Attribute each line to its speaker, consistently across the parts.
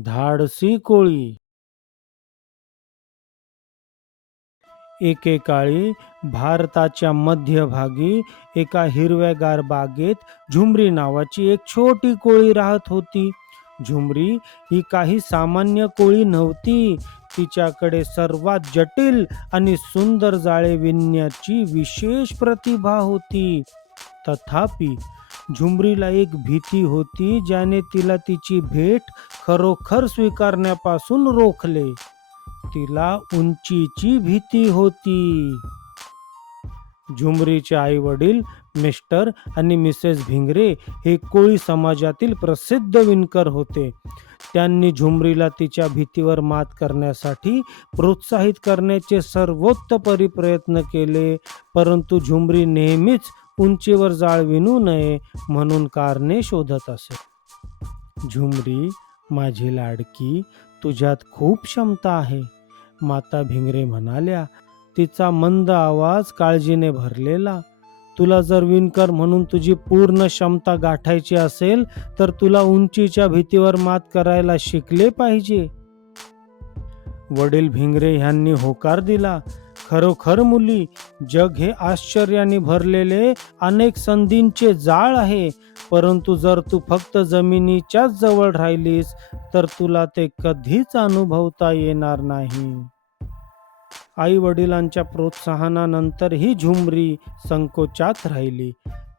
Speaker 1: धाडसी कोळी. एकेकाळी भारताच्या मध्यभागी एका हिरव्यागार बागेत झुमरी नावाची एक छोटी कोळी राहत होती. झुमरी ही काही सामान्य कोळी नव्हती. तिच्याकडे सर्वात जटिल आणि सुंदर जाळे विणण्याची विशेष प्रतिभा होती. तथापि झुमरीला एक भीती होती ज्याने तिला तिची भेट खरोखर स्वीकारण्यापासून रोखले. तिला उंचीची भीती होती. झुमरीचे आई वडील मिस्टर आणि मिसेस भिंगरे हे कोळी समाजातील प्रसिद्ध विणकर होते. त्यांनी झुमरीला तिच्या भीतीवर मात करण्यासाठी प्रोत्साहित करण्याचे सर्वोत्तपरी प्रयत्न केले परंतु झुमरी नेहमीच उंचीवर जाळ विणू नये म्हणून कारणे शोधत असे. झुमरी माझी लाडकी तुझ्यात खूप क्षमता आहे. माता भिंगरे म्हणाल्या तिचा मंद आवाज काळजीने भरलेला. तुला जर विणकर म्हणून तुझी पूर्ण क्षमता गाठायची असेल तर तुला उंचीच्या भीतीवर मात करायला शिकले पाहिजे. वडील भिंगरे ह्यांनी होकार दिला. खरोखर मुली जग हे आश्चर्याने भरलेले अनेक संधींचे जाळ आहे. परंतु जर तू फक्त जमिनीच्याच जवळ राहिलीस तर तुला ते कधीच अनुभवता येणार नाही. आई वडिलांच्या प्रोत्साहनानंतर ही झुमरी संकोचात राहिली.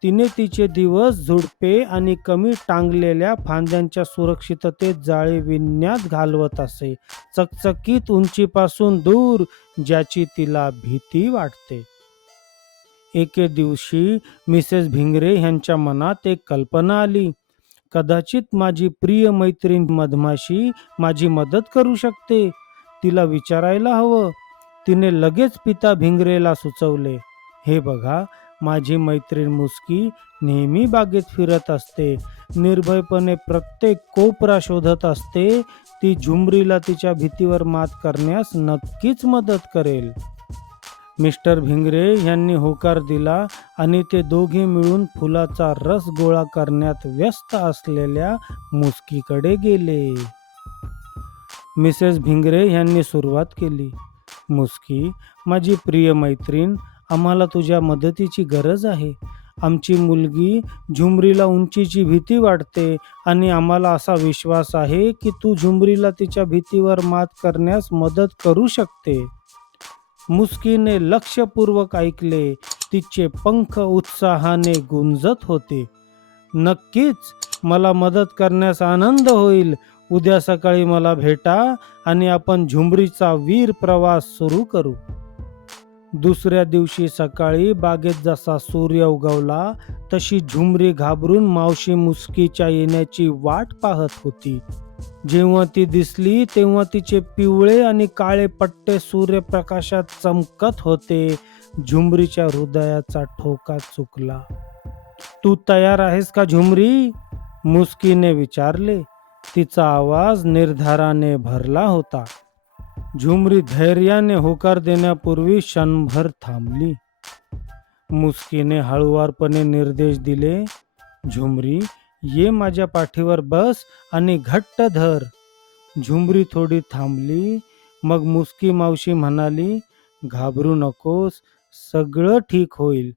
Speaker 1: तिने तिचे दिवस झुडपे आणि कमी टांगलेल्या फांद्यांच्या सुरक्षिततेत जाळे विणण्यात घालवत असे. चकचकीत उंचीपासून दूर ज्याची तिला भीती वाटते. एके दिवशी मिसेस भिंगरे यांच्या मनात एक कल्पना आली. कदाचित माझी प्रिय मैत्रीण मधमाशी माझी मदत करू शकते? तिला विचारायला हवं. तिने लगेच पिता भिंगरेला सुचवले. हे बघा माझी मैत्रीण मुस्की नेहमी बागेत फिरत असते. निर्भयपणे प्रत्येक कोपरा शोधत असते. ती झुमरीला तिच्या भीतीवर मात करण्यास नक्कीच मदत करेल. मिस्टर भिंगरे यांनी होकार दिला आणि ते दोघे मिळून फुलाचा रस गोळा करण्यात व्यस्त असलेल्या मुस्कीकडे गेले. मिसेस भिंगरे यांनी सुरुवात केली. मुस्की माझी प्रिय मैत्रीण आम्हाला तुझ्या मदतीची गरज आहे. आमची मुलगी झुमरीला उंचीची भीती वाटते आणि आम्हाला असा विश्वास आहे की तू झुमरीला तिच्या भीतीवर मात करण्यास मदत करू शकते. मुस्कीने लक्षपूर्वक ऐकले. तिचे पंख उत्साहाने गुंजत होते. नक्कीच मला मदत करण्यास आनंद होईल. उद्या सकाळी मला भेटा आणि आपण झुमरीचा वीर प्रवास सुरू करू. दुसऱ्या दिवशी सकाळी बागेत जसा सूर्य उगवला तशी झुमरी घाबरून मावशी मुस्कीच्या येण्याची वाट पाहत होती. जेव्हा ती दिसली तेव्हा तिचे पिवळे आणि काळे पट्टे सूर्यप्रकाशात चमकत होते. झुमरीच्या हृदयाचा ठोका चुकला. तू तयार आहेस का झुमरी? मुस्कीने विचारले. तिचा आवाज निर्धाराने भरला होता. झुमरी धैर्याने होकार देण्यापूर्वी क्षणभर थांबली. मुस्कीने हळुवारपणे निर्देश दिले झुमरी ये माझ्या पाठीवर बस आणि घट्ट धर. झुमरी थोडी थांबली मग मुस्की मावशी म्हणाली घाबरू नकोस सगळं ठीक होईल.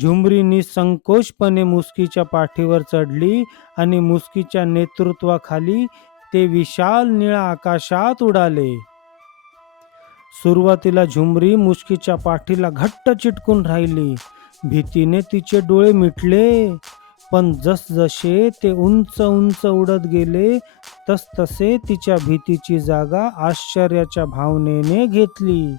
Speaker 1: झुमरीनी संकोचपणे मुस्कीच्या पाठीवर चढली आणि मुस्कीच्या नेतृत्वाखाली ते विशाल निळा आकाशात उडाले. सुरुवातीला झुमरी मुस्कीच्या पाठीला घट्ट चिटकून राहिली. भीतीने तिचे डोळे मिटले. पण जसजसे ते उंच उंच उडत गेले तसतसे तिच्या भीतीची जागा आश्चर्याच्या भावनेने घेतली.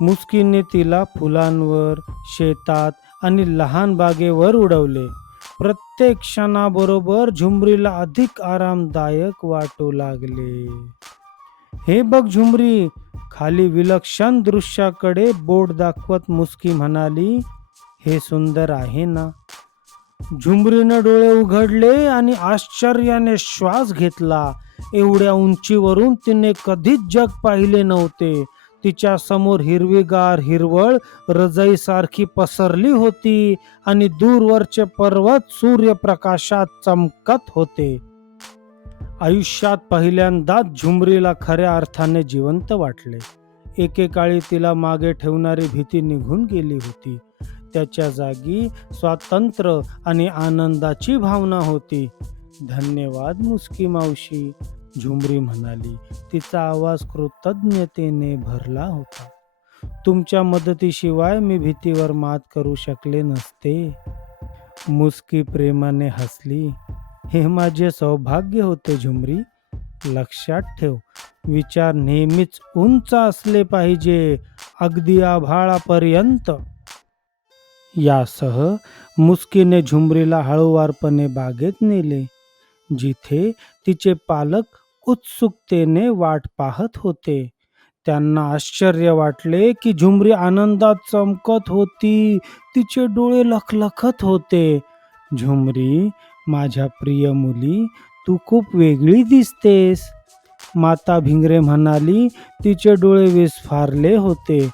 Speaker 1: मुस्कीने तिला फुलांवर शेतात आणि लहान बागेवर उडवले. प्रत्येक क्षणाबरोबर झुमरीला अधिक आरामदायक वाटू लागले. हे बघ झुमरी खाली विलक्षण दृश्याकडे बोट दाखवत मुस्की म्हणाली हे सुंदर आहे ना. झुमरीने डोळे उघडले आणि आश्चर्याने श्वास घेतला. एवढ्या उंचीवरून तिने कधीच जग पाहिले नव्हते. तिच्या समोर हिरवीगार हिरवळ रजईसारखी पसरली होती आणि दूरवरचे पर्वत सूर्यप्रकाशात चमकत होते. आयुष्यात पहिल्यांदाच झुमरीला खऱ्या अर्थाने जिवंत वाटले. एकेकाळी तिला मागे ठेवणारी भीती निघून गेली होती. त्याच्या जागी स्वातंत्र्य आणि आनंदाची भावना होती. धन्यवाद मुस्की मावशी झुमरी म्हणाली. तिचा आवाज कृतज्ञतेने भरला होता. तुमच्या मदतीशिवाय मी भीतीवर मात करू शकले नसते. मुस्की प्रेमाने हसली. हे माझे सौभाग्य होते झुमरी. लक्षात ठेव विचार नेहमीच उंच असले पाहिजे अगदी आभाळापर्यंत. यासह मुस्कीने झुमरीला हळूवारपणे बागेत नेले जिथे तिचे पालक उत्सुकतेने वाट पाहत होते. त्यांना आश्चर्य वाटले की झुमरी आनंदात चमकत होती तिचे डोळे लखलखत होते. झुमरी माझ्या प्रिय मुली तू खूप वेगळी दिसतेस. माता भिंगरे म्हणाली तिचे डोळे विस्फारले होते.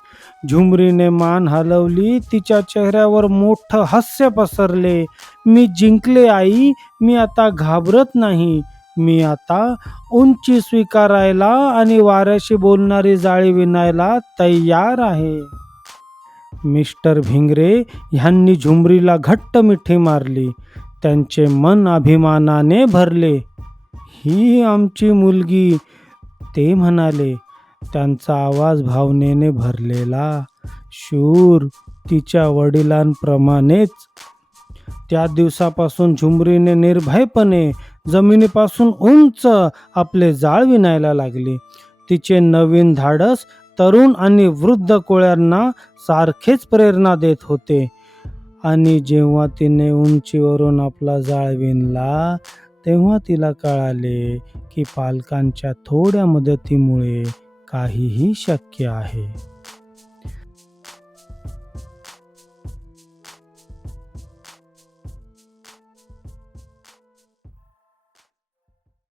Speaker 1: झुमरीने मान हलवली तिच्या चेहऱ्यावर मोठं हास्य पसरले. मी जिंकले आई. मी आता घाबरत नाही. मी आता उंची स्वीकारायला आणि वाऱ्याशी बोलणारी जाळी विणायला तयार आहे. मिस्टर भिंगरे ह्यांनी झुमरीला घट्ट मिठी मारली. त्यांचे मन अभिमानाने भरले. ही आमची मुलगी ते म्हणाले. त्यांचा आवाज भावनेने भरलेला. शूर तिच्या वडिलांप्रमाणेच. त्या दिवसापासून झुमरीने निर्भयपणे जमिनीपासून उंच आपले जाळ विणायला लागले. तिचे नवीन धाडस तरुण आणि वृद्ध कोळ्यांना सारखेच प्रेरणा देत होते. आणि जेव्हा तिने उंचीवरून आपला जाळ विणला तेव्हा तिला कळाले की पालकांच्या थोड्या मदतीमुळे काहीही शक्य आहे.